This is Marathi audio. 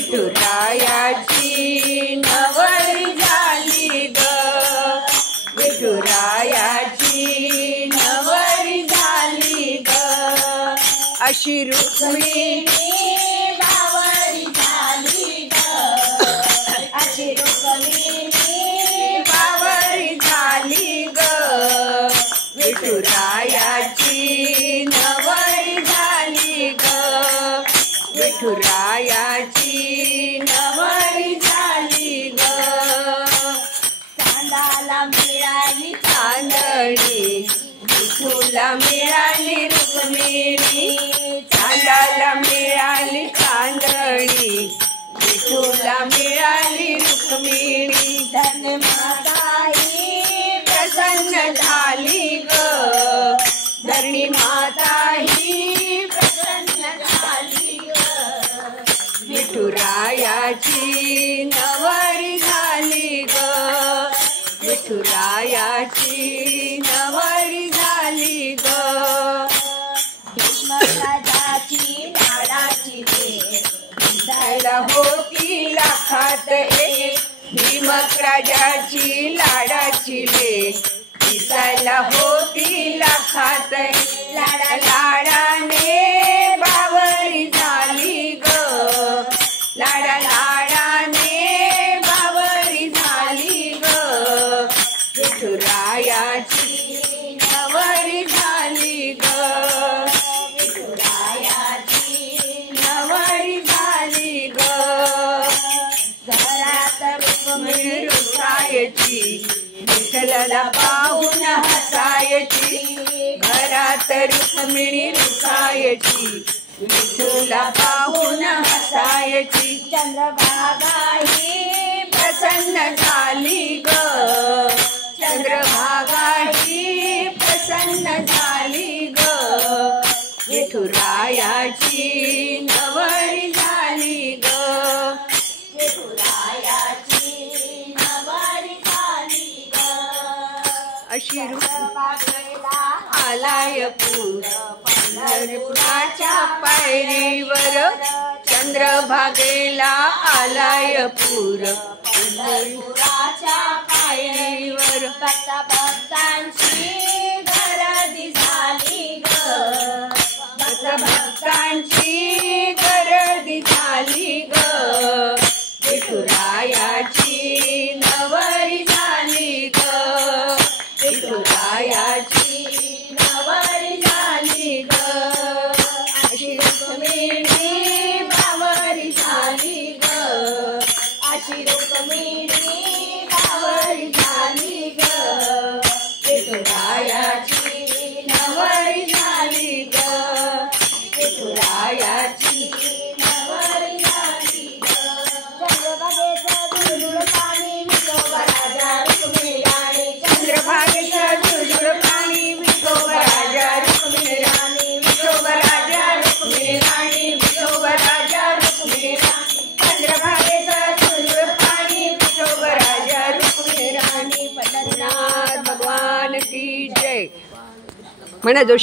विठुरायाची नवरी झाली ग, विठुरायाची नवरी झाली ग, अशी रुक्मिणी बावरी झाली ग, अशी रुक्मिणी बावरी झाली ग, विठुरायाची नवरी झाली ग, विठुरायाची नवरी झाली ग. चांदाला मिळाली चांदणी, विठूला मिळाली रुक्मिणी, चांदाला मिळाली चांदणी, विठूला मिळाली रुक्मिणी, धन माता ही प्रसन्न झाली ग, धरणी माता ही प्रसन्न झाली ग, विठुरायाची नवरी झाली ग, विठुरायाची नवरी झाली ग. भीष्मराजाची लाडाची लेक, दिसायला होती लाखात एक, भीमराजाची लाडाची लेक, दिसायला होती लाखात एक, लाडा लाडाने बावरी झाली ग, लाडा लाडाने बावरी झाली ग, विठुरायाची नवरी झाली ग, विठुरायाची नवरी झाली ग. घरात रुक्मिणी रुसायची, विठ्ठलाला पाहून हसायची, घरात रुक्मिणी रुसायची, विठूला पाहून हसायची, चंद्रभागा ही प्रसन्न झाली ग, चंद्रभागा ही प्रसन्न झाली ग, विठुरायाची नवरी झाली ग, विठुरायाची नवरी झाली ग. अशी रुक्मिणीला आलाय पूर, पंढरपुराच्या पायरीवर, चंद्रभागेला आलाय पूर, पंढरपुराच्या पायरीवर, भक्ता भक्तांची गर्दी झाली ग, भक्ता भक्तांची गर्दी झाली ग, विठुरायाची नवरी झाली ग, विठुरायाची नवरी झाली ग, अशी रुक्मिणी बावरी झाली ग, अशी रुक्मिणी बावरी झाली ग, विठुरायाची नवरी झाली ग, विठुरायाची नवरी झाली ग. चंद्रभागेचं झुळझुळ पाणी विठोबा राजा रुक्मिणी राणी, चंद्रभागेचं झुळझुळ पाणी विठोबा राजा रुक्मिणी राणी, विठोबा राजा रुक्मिणी राणी, विठोबा राजा रुक्मिणी राणी, चंद्रभागेचं झुळझुळ पाणी विठोबा राजा रुक्मिणी राणी. पंढरीनाथ भगवान की जय. म्हणा जोशी.